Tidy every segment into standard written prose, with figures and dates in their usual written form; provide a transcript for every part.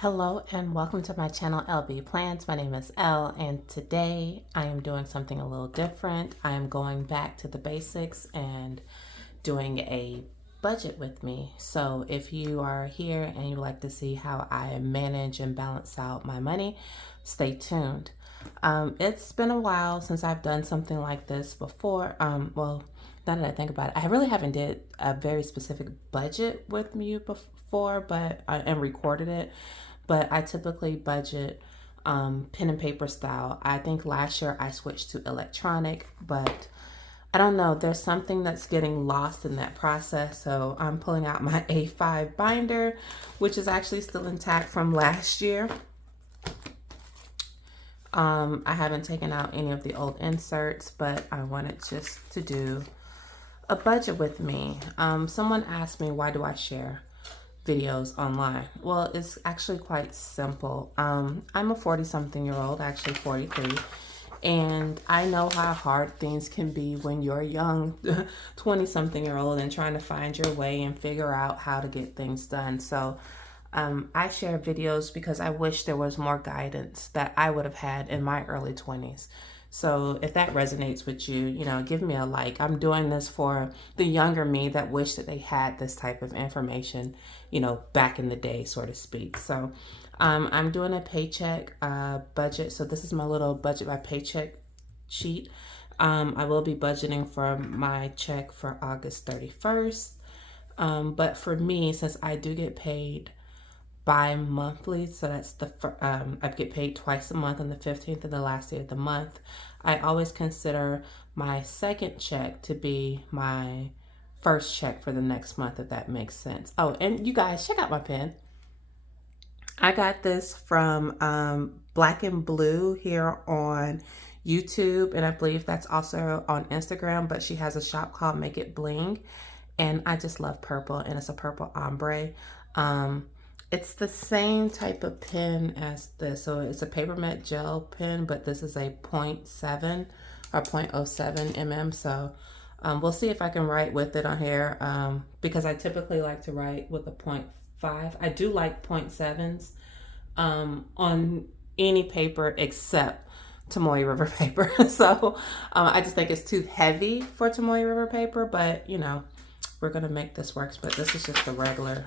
Hello and welcome to my channel LB Plans. My name is Elle and today I am doing something a little different. I am going back to the basics and doing a budget with me. So if you are here and you like to see how I manage and balance out my money, stay tuned. It's been a while since I've done something like this before. Well, now that I think about it, I really haven't did a very specific budget with you before, but and recorded it. But I typically budget pen and paper style. I think last year I switched to electronic, but I don't know. There's something that's getting lost in that process. So I'm pulling out my A5 binder, which is actually still intact from last year. I haven't taken out any of the old inserts, but I wanted just to do a budget with me. Someone asked me, why do I share videos online? Well, it's actually quite simple. I'm a 40-something-year-old, actually 43, and I know how hard things can be when you're a young 20-something-year-old and trying to find your way and figure out how to get things done. So I share videos because I wish there was more guidance that I would have had in my early 20s. So if that resonates with you, give me a like. I'm doing this for the younger me that wish that they had this type of information, back in the day, so to speak. So I'm doing a paycheck budget. So this is my little budget by paycheck sheet. I will be budgeting for my check for August 31st. But for me, since I do get paid bi-monthly, so that's I get paid twice a month on the 15th and the last day of the month. I always consider my second check to be my first check for the next month, if that makes sense. Oh, and you guys, check out my pen. I got this from Black and Blue here on YouTube, and I believe that's also on Instagram, but she has a shop called Make It Bling, and I just love purple, and it's a purple ombre. It's the same type of pen as this. So it's a paper matte gel pen, but this is a 0.7 or 0.07 mm. So we'll see if I can write with it on here because I typically like to write with a 0.5. I do like 0.7s on any paper except Tomoe River paper. So I just think it's too heavy for Tomoe River paper, but we're going to make this work. But this is just a regular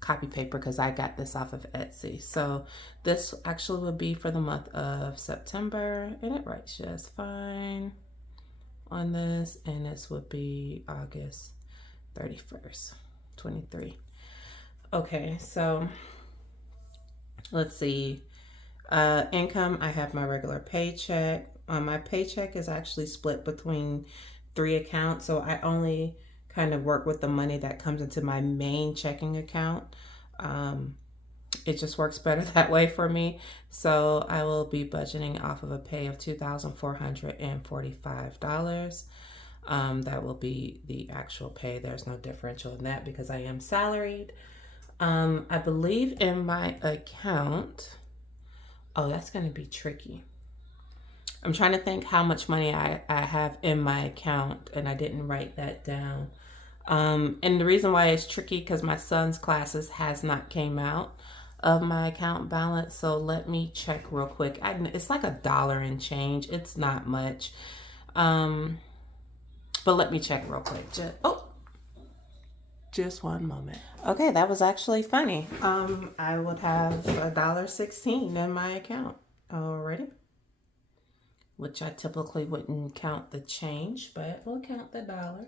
copy paper because I got this off of Etsy. So this actually would be for the month of September, and it writes just fine on this, and this would be August 31st, 23. Okay, so let's see. Income, I have my regular paycheck. My paycheck is actually split between 3 accounts, so I only kind of work with the money that comes into my main checking account. It just works better that way for me. So I will be budgeting off of a pay of $2,445. That will be the actual pay. There's no differential in that because I am salaried. I believe in my account. Oh, that's going to be tricky. I'm trying to think how much money I have in my account, and I didn't write that down. And the reason why it's tricky because my son's classes has not came out of my account balance. So let me check real quick. It's like $1 and change. It's not much. But let me check real quick. Just one moment. Okay, that was actually funny. I would have $1.16 in my account already, which I typically wouldn't count the change, but we'll count the dollar.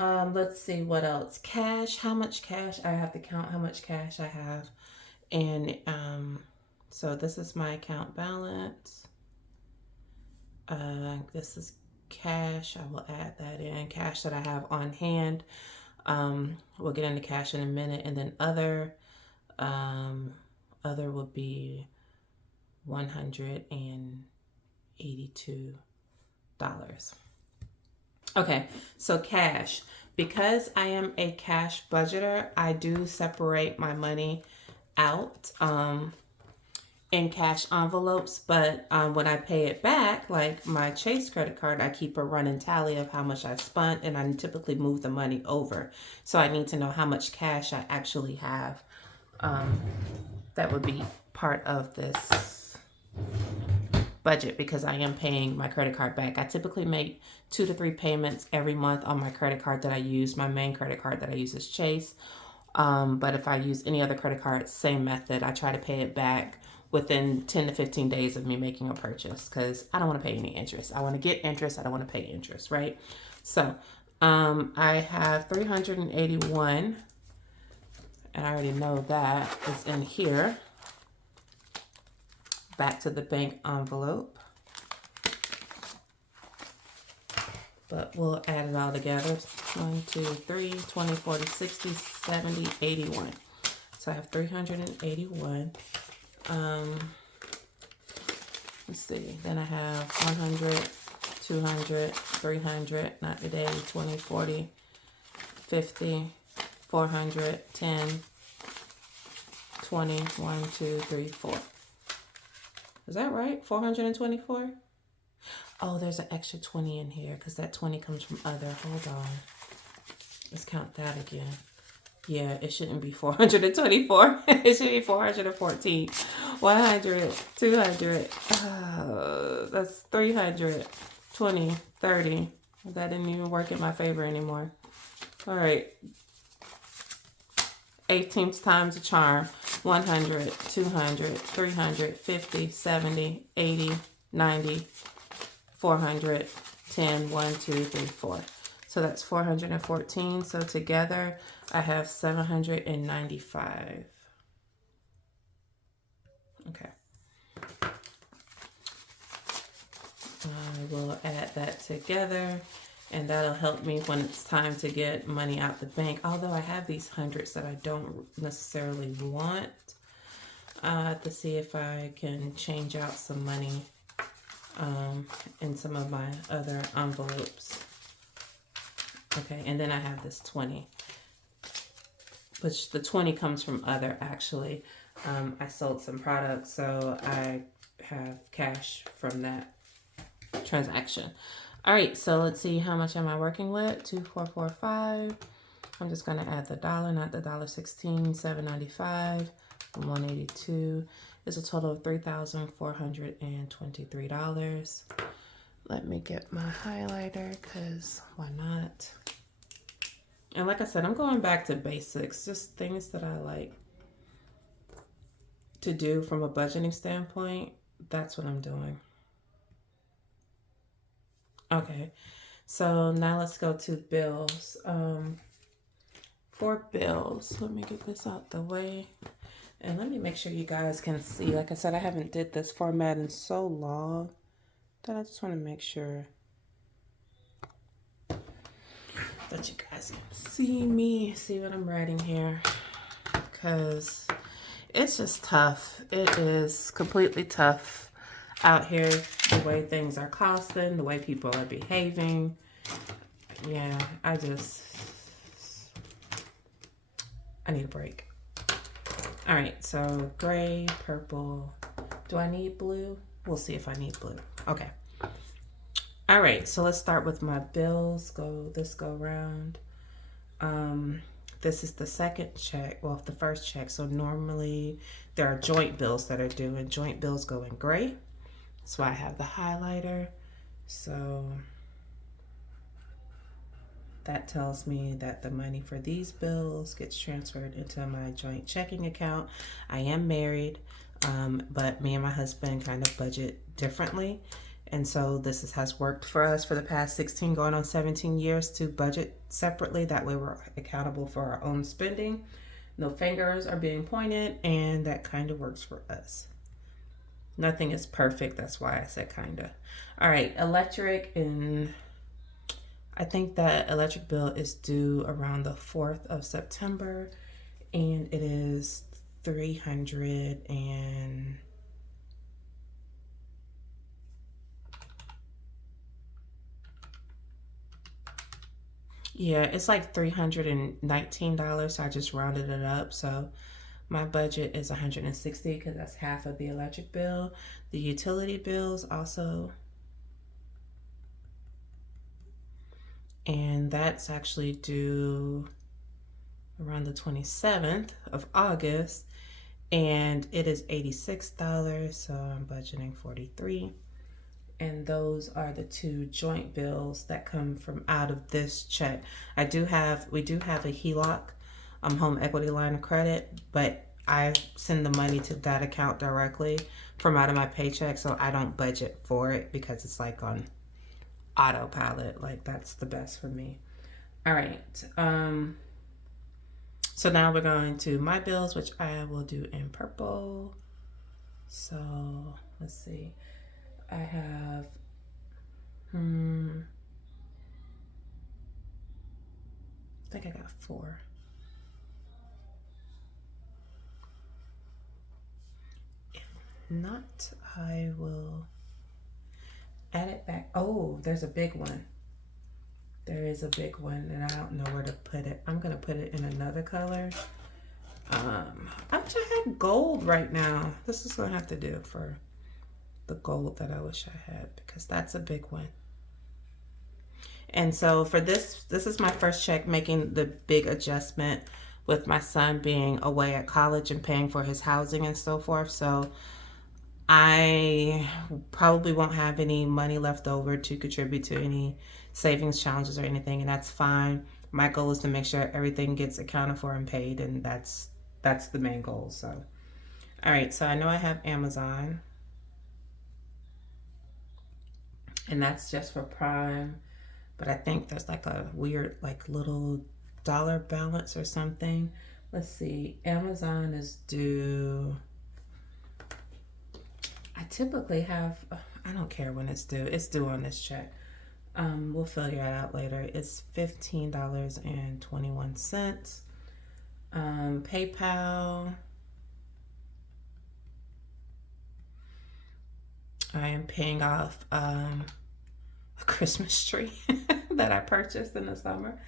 Let's see what else. Cash, how much cash? I have to count how much cash I have. And so this is my account balance. This is cash. I will add that in. Cash that I have on hand. We'll get into cash in a minute. And then other would be $182. Okay, so cash. Because I am a cash budgeter, I do separate my money out in cash envelopes, but when I pay it back, like my Chase credit card, I keep a running tally of how much I spent, and I typically move the money over. So I need to know how much cash I actually have that would be part of this budget because I am paying my credit card back. I typically make 2 to 3 payments every month on my credit card that I use. My main credit card that I use is Chase. But if I use any other credit card, same method. I try to pay it back within 10 to 15 days of me making a purchase because I don't want to pay any interest. I want to get interest. I don't want to pay interest, right? So I have 381, and I already know that is in here. Back to the bank envelope. But we'll add it all together. 1, 2, 3, 20, 40, 60, 70, 81. So I have 381. Let's see. Then I have 100, 200, 300, not today, 20, 40, 50, 400, 10, 20, 1, 2, 3, 4. Is that right? 424? Oh, there's an extra 20 in here because that 20 comes from other. Hold on. Let's count that again. Yeah, it shouldn't be 424. It should be 414. 100, 200. That's 300, 20, 30. That didn't even work in my favor anymore. All right. 18th time's a charm. 100, 200, 300, 50, 70, 80, 90, 400, 10, 1, 2, 3, 4. So that's 414. So together I have 795. Okay. I will add that together, and that'll help me when it's time to get money out the bank. Although I have these hundreds that I don't necessarily want. To see if I can change out some money in some of my other envelopes. Okay, and then I have this 20, which the 20 comes from other actually. I sold some products, so I have cash from that transaction. All right, so let's see, how much am I working with? 2445. I'm just going to add the dollar, not the $1.16, $7.95, 182 is a total of $3,423. Let me get my highlighter because why not? And like I said, I'm going back to basics, just things that I like to do from a budgeting standpoint. That's what I'm doing. Okay, so now let's go to bills. For bills, let me get this out the way. And let me make sure you guys can see. Like I said, I haven't did this format in so long that I just want to make sure that you guys can see me, see what I'm writing here. Because it's just tough. It is completely tough out here, the way things are costing, the way people are behaving. Yeah, I need a break. All right, so gray, purple. Do I need blue? We'll see if I need blue. Okay. All right, so let's start with my bills. Go round. This is the second check. Well, the first check. So normally there are joint bills that are due, and joint bills go in gray. That's why I have the highlighter. So that tells me that the money for these bills gets transferred into my joint checking account. I am married, but me and my husband kind of budget differently. And so this has worked for us for the past 16 going on 17 years to budget separately. That way we're accountable for our own spending. No fingers are being pointed, and that kind of works for us. Nothing is perfect. That's why I said kind of. All right, electric, and I think that electric bill is due around the 4th of September, and it is 300 and yeah, it's like $319. So I just rounded it up. So my budget is 160 because that's half of the electric bill. The utility bills also, and that's actually due around the 27th of August, and it is $86, so I'm budgeting $43. And those are the two joint bills that come from out of this check. We do have a HELOC, home equity line of credit, but I send the money to that account directly from out of my paycheck, so I don't budget for it because it's like on autopilot. Like, that's the best for me. All right. So now we're going to my bills, which I will do in purple. So let's see. I have I think I got 4. If not, I will add it back. Oh, there's a big one. There is a big one, and I don't know where to put it. I'm gonna put it in another color. I wish I had gold right now. This is gonna have to do for the gold that I wish I had, because that's a big one. And so for this is my first check making the big adjustment with my son being away at college and paying for his housing and so forth. So I probably won't have any money left over to contribute to any savings challenges or anything, and that's fine. My goal is to make sure everything gets accounted for and paid, and that's the main goal. So, all right, so I know I have Amazon, and that's just for Prime, but I think there's like a weird like little dollar balance or something. Let's see, Amazon is due. I typically have, I don't care when it's due. It's due on this check. We'll figure it out later. It's $15.21. PayPal. I am paying off a Christmas tree that I purchased in the summer.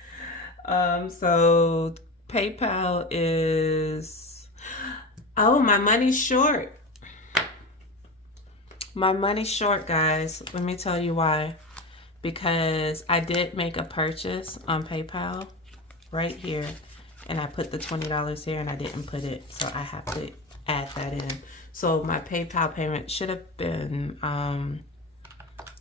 So PayPal is, oh, my money's short. My money's short, guys. Let me tell you why. Because I did make a purchase on PayPal right here, and I put the $20 here, and I didn't put it, so I have to add that in. So my PayPal payment should have been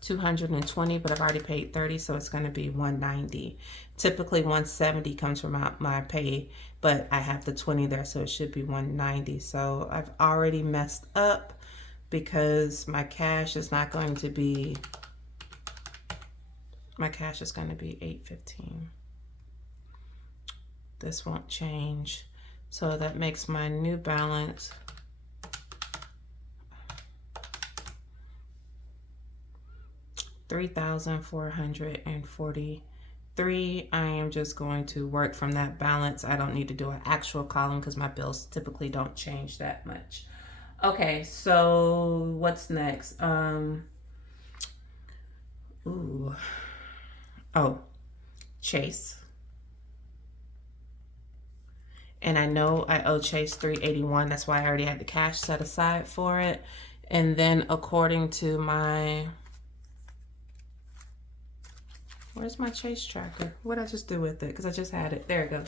$220, but I've already paid $30, so it's going to be $190. Typically $170 comes from my pay, but I have the $20 there, so it should be $190. So I've already messed up because my cash is not going to be, my cash is going to be $815. This won't change. So that makes my new balance $3,443. I am just going to work from that balance. I don't need to do an actual column because my bills typically don't change that much. Okay, so what's next? Chase. And I know I owe Chase $381. That's why I already had the cash set aside for it. And then according to my, where's my Chase tracker? What did I just do with it? Because I just had it. There it goes.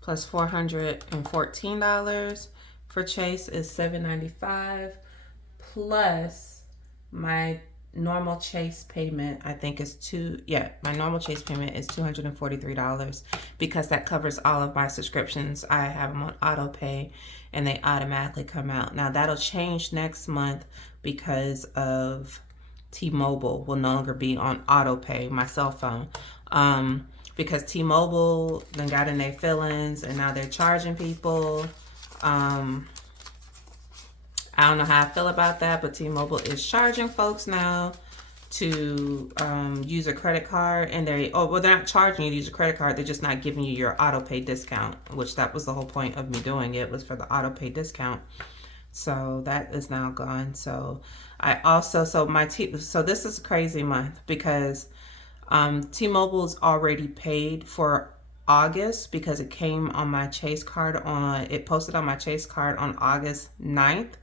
Plus $414 for Chase is $795. Plus my normal Chase payment, I think is my normal Chase payment is $243 because that covers all of my subscriptions. I have them on auto pay and they automatically come out. Now that'll change next month because of T-Mobile will no longer be on auto pay, my cell phone. Because T-Mobile then got in their feelings and now they're charging people. I don't know how I feel about that, but T-Mobile is charging folks now to use a credit card, and they're not charging you to use a credit card. They're just not giving you your auto pay discount, which that was the whole point of me doing it, was for the auto pay discount. So that is now gone. So I also, so this is a crazy month because T-Mobile's already paid for August because it came on my Chase card it posted on my Chase card on August 9th.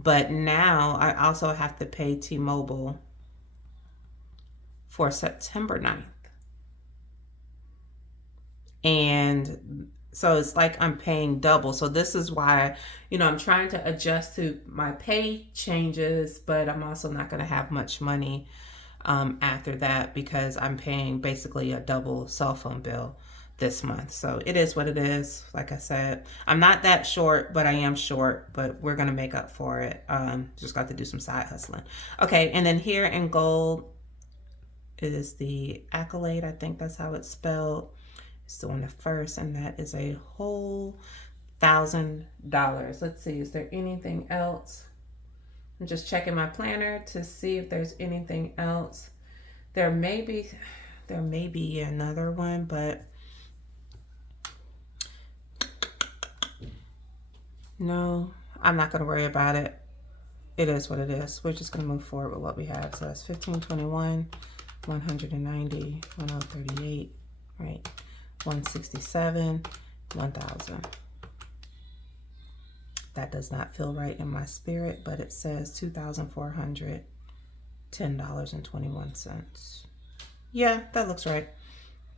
But now I also have to pay T-Mobile for September 9th. And so it's like I'm paying double. So this is why, I'm trying to adjust to my pay changes, but I'm also not going to have much money after that because I'm paying basically a double cell phone bill this month. So it is what it is. Like I said, I'm not that short, but I am short, but we're going to make up for it. Just got to do some side hustling. Okay. And then here in gold is the Accolade. I think that's how it's spelled. It's the one the first, and that is a whole $1,000. Let's see, is there anything else? I'm just checking my planner to see if there's anything else. There may be another one, but no, I'm not going to worry about it. It is what it is. We're just going to move forward with what we have. So that's 1521, 190, 1038, right? 167, 1000. That does not feel right in my spirit, but it says $2,410.21. Yeah, that looks right.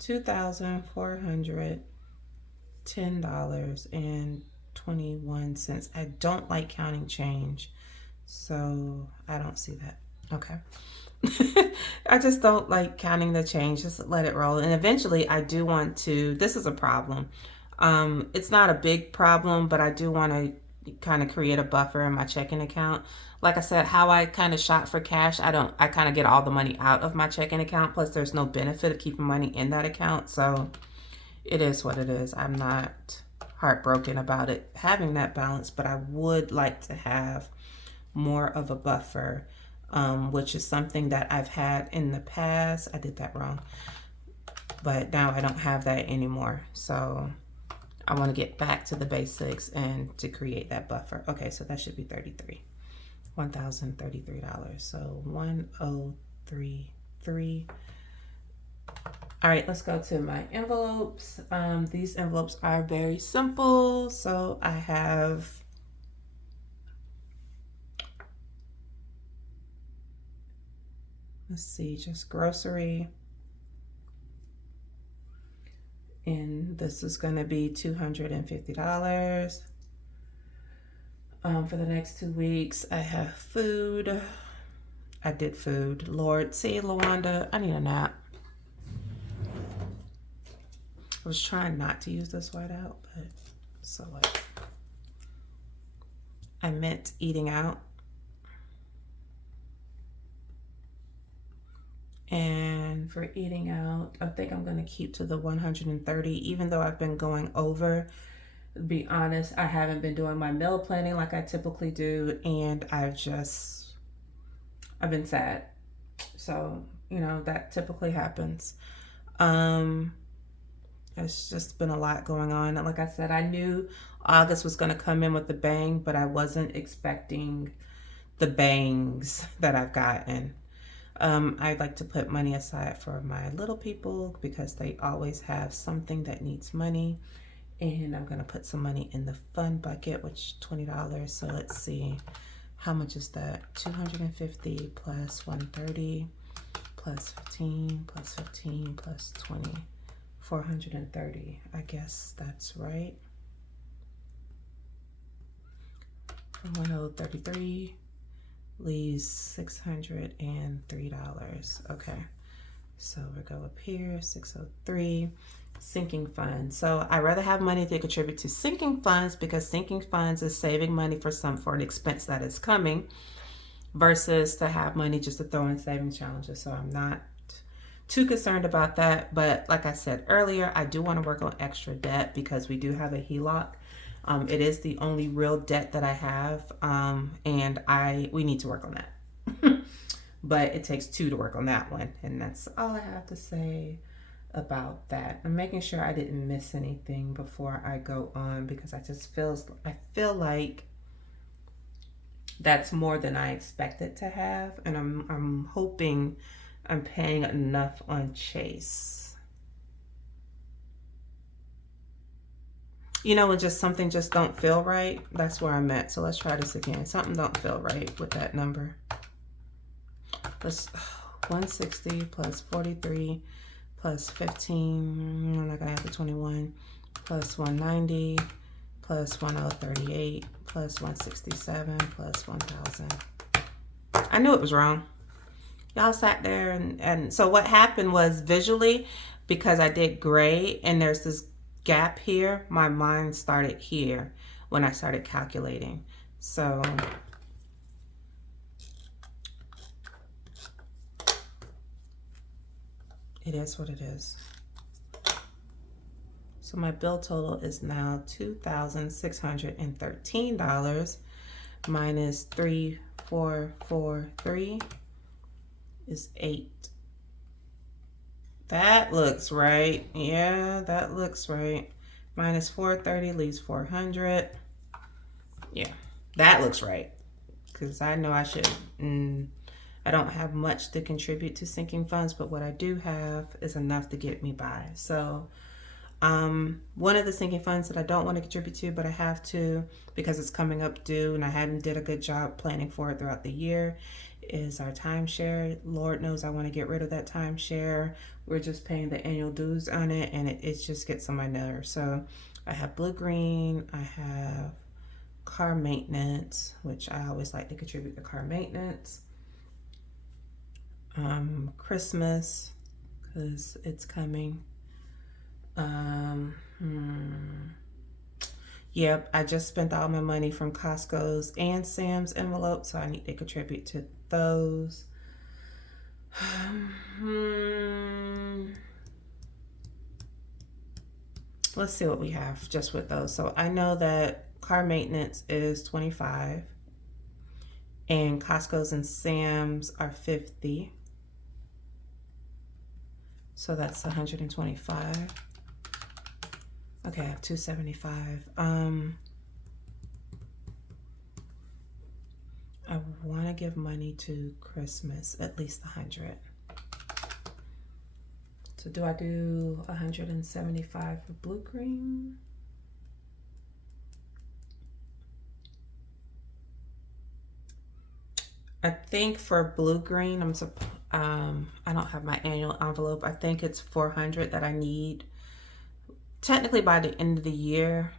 $2,410.21. I don't like counting change, so I don't see that. Okay. I just don't like counting the change. Just let it roll. And eventually I do want to, this is a problem. It's not a big problem, but I do want to kind of create a buffer in my checking account. Like I said, how I kind of shop for cash, I kind of get all the money out of my checking account. Plus there's no benefit of keeping money in that account. So it is what it is. I'm not heartbroken about it having that balance, but I would like to have more of a buffer, which is something that I've had in the past. I did that wrong, but now I don't have that anymore. So I want to get back to the basics and to create that buffer. Okay, so that should be $1,033. So 1033. All right, let's go to my envelopes. These envelopes are very simple. So I have let's see, just grocery. And this is going to be $250 for the next 2 weeks. I have food. I did food. Lord, see, Lawanda, I need a nap. I was trying not to use this white out, but so what? I meant eating out. And for eating out, I think I'm going to keep to the 130, even though I've been going over. To be honest, I haven't been doing my meal planning like I typically do, and I've been sad. So, that typically happens. It's just been a lot going on. And like I said, I knew August was going to come in with a bang, but I wasn't expecting the bangs that I've gotten. I like to put money aside for my little people because they always have something that needs money. And I'm going to put some money in the fun bucket, which is $20. So let's see. How much is that? 250 plus 130 plus 15 plus 15 plus 20. 430. I guess that's right. 1033 leaves $603. Okay, so we go up here, 603. Sinking funds. So I rather have money to contribute to sinking funds because sinking funds is saving money for an expense that is coming, versus to have money just to throw in saving challenges. So I'm not too concerned about that. But like I said earlier, I do want to work on extra debt because we do have a HELOC. It is the only real debt that I have, and we need to work on that. But it takes two to work on that one, and that's all I have to say about that. I'm making sure I didn't miss anything before I go on because I feel like that's more than I expected to have, and I'm hoping I'm paying enough on Chase. When something just don't feel right, that's where I'm at. So let's try this again. Something don't feel right with that number. Let's 160 plus 43 plus 15, I'm not gonna add the 21, plus 190, plus 1038, plus 167, plus 1000. I knew it was wrong. Y'all sat there and so what happened was visually, because I did gray and there's this gap here, my mind started here when I started calculating. So it is what it is. So my bill total is now $2,613 minus 3,443 is 8. That looks right. Yeah, that looks right. Minus 430 leaves 400. Yeah, that looks right. Because I know I should. I don't have much to contribute to sinking funds, but what I do have is enough to get me by. So one of the sinking funds that I don't want to contribute to, but I have to because it's coming up due and I hadn't did a good job planning for it throughout the year, is our timeshare. Lord knows I want to get rid of that timeshare. We're just paying the annual dues on it and it just gets on my nerves. So I have blue green, I have car maintenance, which I always like to contribute to car maintenance. Christmas, because it's coming. Yep, I just spent all my money from Costco's and Sam's envelope, so I need to contribute to those. Let's see what we have just with those. So I know that car maintenance is 25 and Costco's and Sam's are 50. So that's 125. Okay, I have 275. I want to give money to Christmas, at least 100. So do I do 175 for blue green? I think for blue green, I don't have my annual envelope. I think it's 400 that I need technically by the end of the year.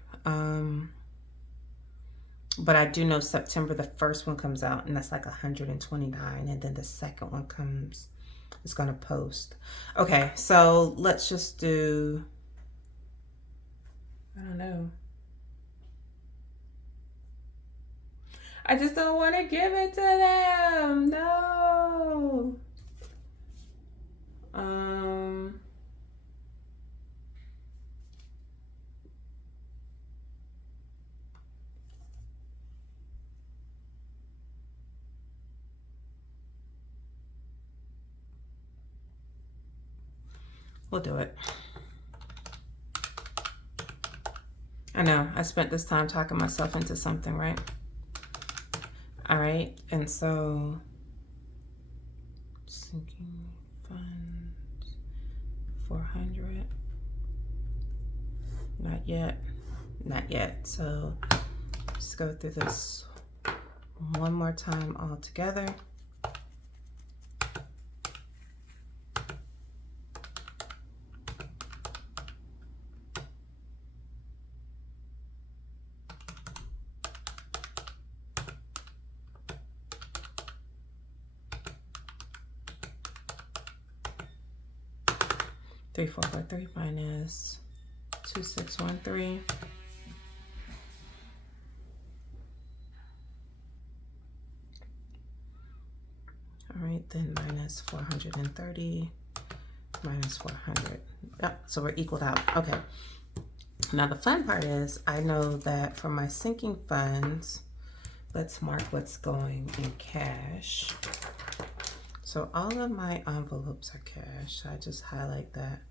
But I do know September, the first one comes out and that's like 129. And then the second one comes, it's going to post. Okay, so let's just do, I don't know. I just don't want to give it to them. No. We'll do it. I know, I spent this time talking myself into something, right? All right, and so sinking funds, 400. Not yet, not yet. So just go through this one more time all together. Three, 4, 4, 3 minus 2613. All right, then minus 430 minus 400. Yep, so we're equaled out. Okay. Now the fun part is I know that for my sinking funds, let's mark what's going in cash. So all of my envelopes are cash. I just highlight that.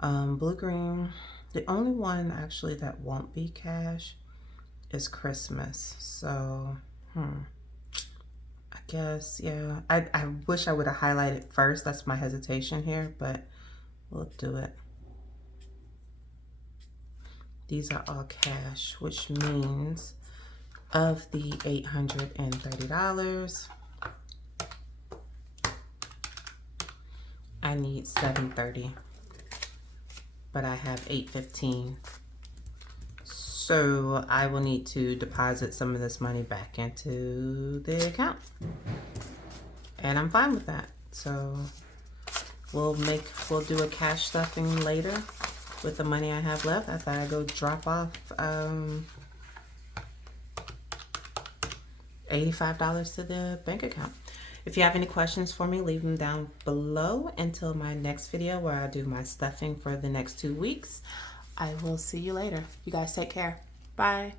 Blue green, the only one actually that won't be cash is Christmas. So, I guess, yeah. I wish I would have highlighted first. That's my hesitation here, but we'll do it. These are all cash, which means of the $830, I need $730. but I have $8.15. So I will need to deposit some of this money back into the account. And I'm fine with that. So we'll do a cash stuffing later with the money I have left after I go drop off $85 to the bank account. If you have any questions for me, leave them down below. Until my next video where I do my stuffing for the next 2 weeks, I will see you later. You guys take care. Bye.